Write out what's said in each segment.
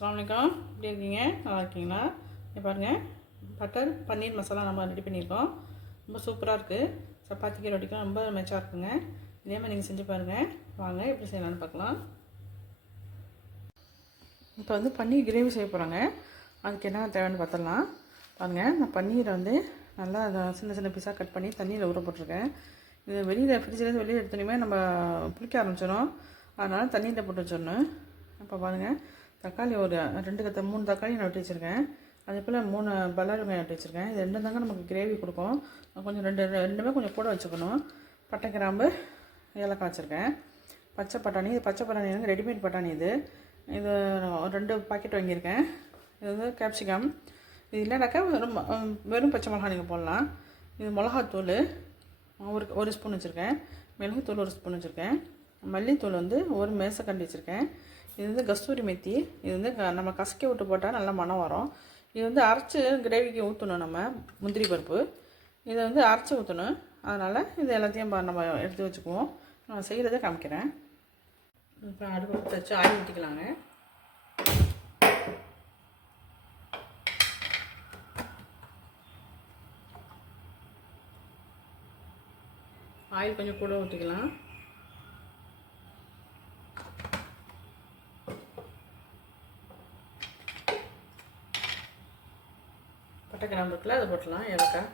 அஸ்ஸலாமு அலைக்கும். எப்படி இருக்கீங்க? நல்லா இருக்கீங்களா? இங்கே பாருங்கள், பட்டர் பன்னீர் மசாலா நம்ம ரெடி பண்ணியிருக்கோம். ரொம்ப சூப்பராக இருக்குது. சப்பாத்திக்கு ரொட்டிக்கும் ரொம்ப மெச்சாக இருக்குங்க. இதே மாதிரி நீங்கள் செஞ்சு பாருங்கள். வாங்க எப்படி செய்யலான்னு பார்க்கலாம். இப்போ வந்து பன்னீர் கிரேவி செய்ய போகிறாங்க. அதுக்கு என்ன தேவைன்னு பார்த்துடலாம். பாருங்கள், நான் பன்னீரை வந்து நல்லா சின்ன சின்ன பீஸாக கட் பண்ணி தண்ணியில் ஊற போட்டிருக்கேன். இது வெளியில் ஃப்ரிட்ஜிலேருந்து வெளியில் எடுத்தோன்னே நம்ம புளிக்க ஆரம்பிச்சிடும். அதனால் தண்ணியில் போட்டு வச்சிடணும். இப்போ பாருங்கள், தக்காளி ஒரு 3 தக்காளி நான் வெட்டி வச்சுருக்கேன். அதே போல் 3 பல்லாரி வெங்காயம் வெட்டி வச்சுருக்கேன். இது 2 தாங்க நமக்கு கிரேவி கொடுக்கும். கொஞ்சம் ரெண்டுமே கொஞ்சம் கூட வச்சுக்கணும். பட்டை, கிராம்பு, ஏலக்காய் வச்சுருக்கேன். பச்சை பட்டாணி, இது பச்சை பட்டாணி வந்து ரெடிமேட் பட்டாணி. இது 2 பாக்கெட் வாங்கியிருக்கேன். இது வந்து கேப்சிகம். இது இல்லைனாக்கா வெறும் பச்சை மிளகா நீங்கள் போடலாம். இது மிளகாத்தூள் ஒரு ஸ்பூன் வச்சுருக்கேன். மிளகுத்தூள் 1 ஸ்பூன் வச்சுருக்கேன். மல்லித்தூள் வந்து 1 மேசக்கண்டி வச்சுருக்கேன். இது வந்து கஸ்தூரி மெத்தி. இது வந்து நம்ம கசக்கி விட்டு போட்டால் நல்லா மணம் வரும். இது வந்து அரைச்சி கிரேவிக்கு ஊற்றணும். நம்ம முந்திரி பருப்பு இதை வந்து அரைச்சி ஊற்றணும். அதனால் இது எல்லாத்தையும் நம்ம எடுத்து வச்சுக்குவோம். நான் செய்கிறத காமிக்கிறேன். இப்போ அடுப்பு வச்சு ஆயில் ஊற்றிக்கலாங்க. ஆயில் கொஞ்சம் கூட ஊற்றிக்கலாம். பட்டை, கிராம்பு இருக்குல்ல, அதை போட்டலாம். ஏலக்காய்,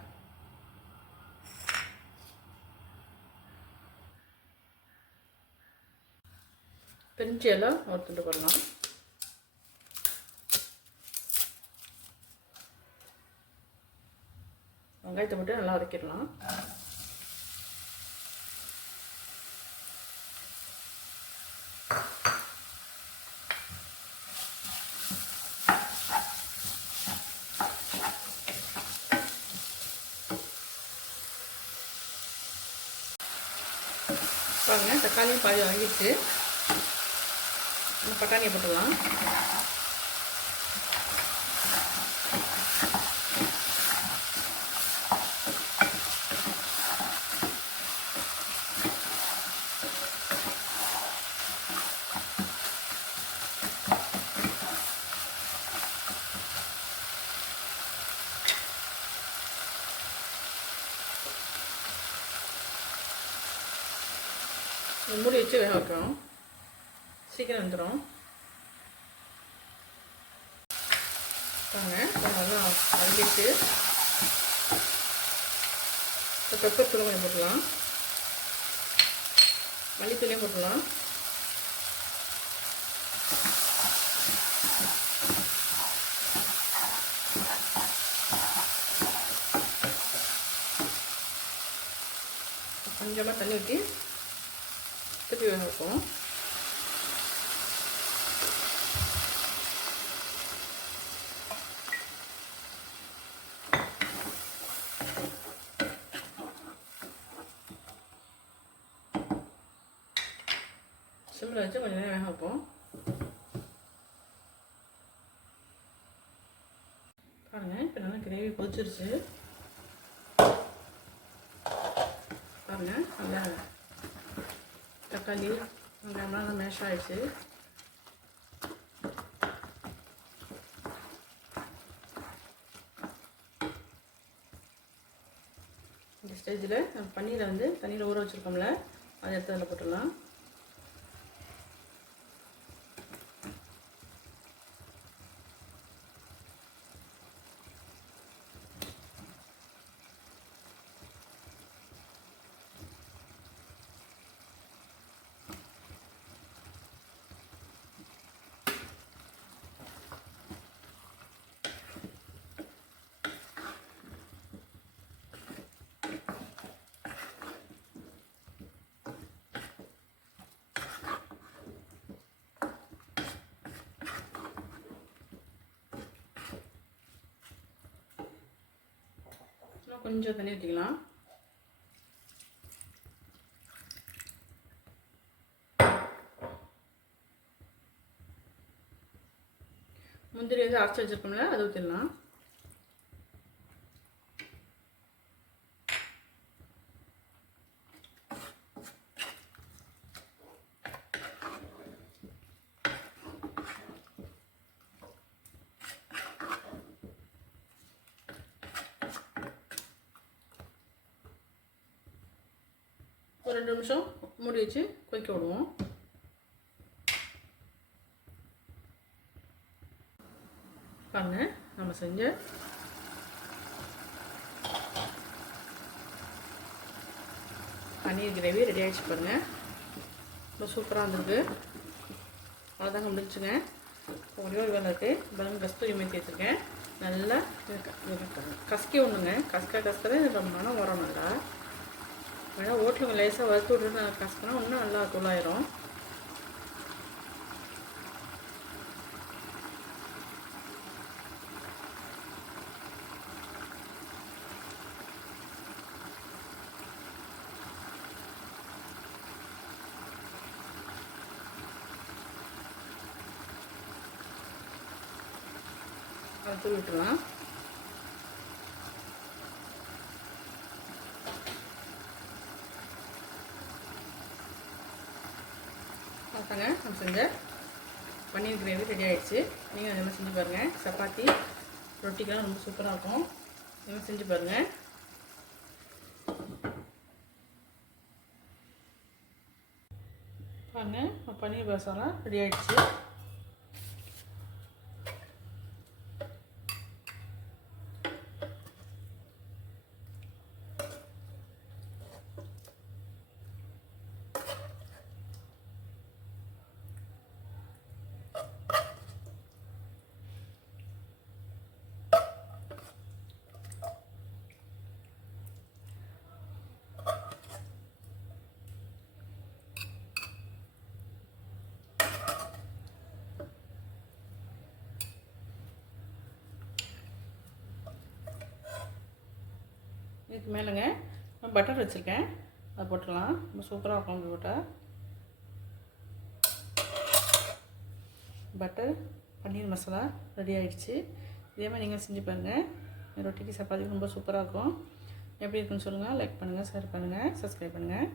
பிரிஞ்சி எல்லாம் ஒரு துண்டு போடலாம். வெங்காயத்தை போட்டு நல்லா வதக்கிடலாம். பாருங்கள், தக்காளியும் பாதி வாங்கிட்டு இந்த பட்டாணியை போட்டுக்கலாம். மூடி வச்சு வேக வைக்கிறோம். சீக்கிரம் வந்துடும். பாருங்கள், நல்லா வதக்கிட்டு பெப்பர் தூள் கொஞ்சம் போட்டுடலாம். மல்லித்தூளையும் போட்டுடலாம். கொஞ்சமாக தண்ணி ஊற்றி திருப்பி வேக வைப்போம். சிம்மில் வச்சு கொஞ்சம் நேரம் வேக வைப்போம். பாருங்கள், இப்போ நல்லா கிரேவி கொதிச்சிருச்சு. பாருங்கள், நல்லா தக்காளி வெங்காயம்லாம் மேஷ் ஆகிடுச்சு. இந்த ஸ்டேஜில் பன்னீரை வந்து தண்ணியில் ஊற வச்சுருக்கோம்ல, அதை எடுத்து அதில் போட்டுடலாம். கொஞ்சம் தண்ணி ஊற்றிக்கலாம். முந்திரி வந்து அரைச்சி வச்சுருக்கோம்ல, அதை ஊற்றிடலாம். 2 நிமிஷம் மூடி வச்சு கொதிக்க விடுவோம். பாருங்க, நம்ம செஞ்ச பன்னீர் கிரேவி ரெடி ஆகிடுச்சு பாருங்கள். ரொம்ப சூப்பராக இருந்திருக்கு. அவ்வளோதாங்க, முடிஞ்சுங்க. ஒரே ஒரு வேலை இருக்குது. பாருங்க, கஸ்தூரி மேத்தி எடுத்துருக்கேன். நல்லா கசக்கி ஒன்றுங்க. கசக்கதான் இந்த மனம் வரும். நல்லா வேணால் ஓட்டில் லேசாக வறுத்து விட்டு நல்லா கசக்கினா இன்னும் நல்லா தூளாயிரும். அதை தூள் விட்டுலாம். பார்த்தாங்க, நம்ம செஞ்ச பன்னீர் கிரேவி ரெடி ஆகிடுச்சு. நீங்கள் அதெல்லாம் செஞ்சு பாருங்கள். சப்பாத்தி ரொட்டிக்கெலாம் ரொம்ப சூப்பராக இருக்கும். இதெல்லாம் செஞ்சு பாருங்கள். பாருங்கள், பன்னீர் மசாலா ரெடி ஆகிடுச்சு. இதுக்கு மேலேங்க நான் பட்டர் வச்சுருக்கேன். அதை போட்டுடலாம். ரொம்ப சூப்பராக இருக்கும். அப்படி போட்டால் பட்டர் பன்னீர் மசாலா ரெடி ஆகிடுச்சு. இதே மாதிரி நீங்கள் செஞ்சு பாருங்கள். ரொட்டிக்கு சப்பாத்திக்கு ரொம்ப சூப்பராக இருக்கும். எப்படி இருக்குன்னு சொல்லுங்கள். லைக் பண்ணுங்கள், ஷேர் பண்ணுங்கள், சப்ஸ்கிரைப் பண்ணுங்கள்.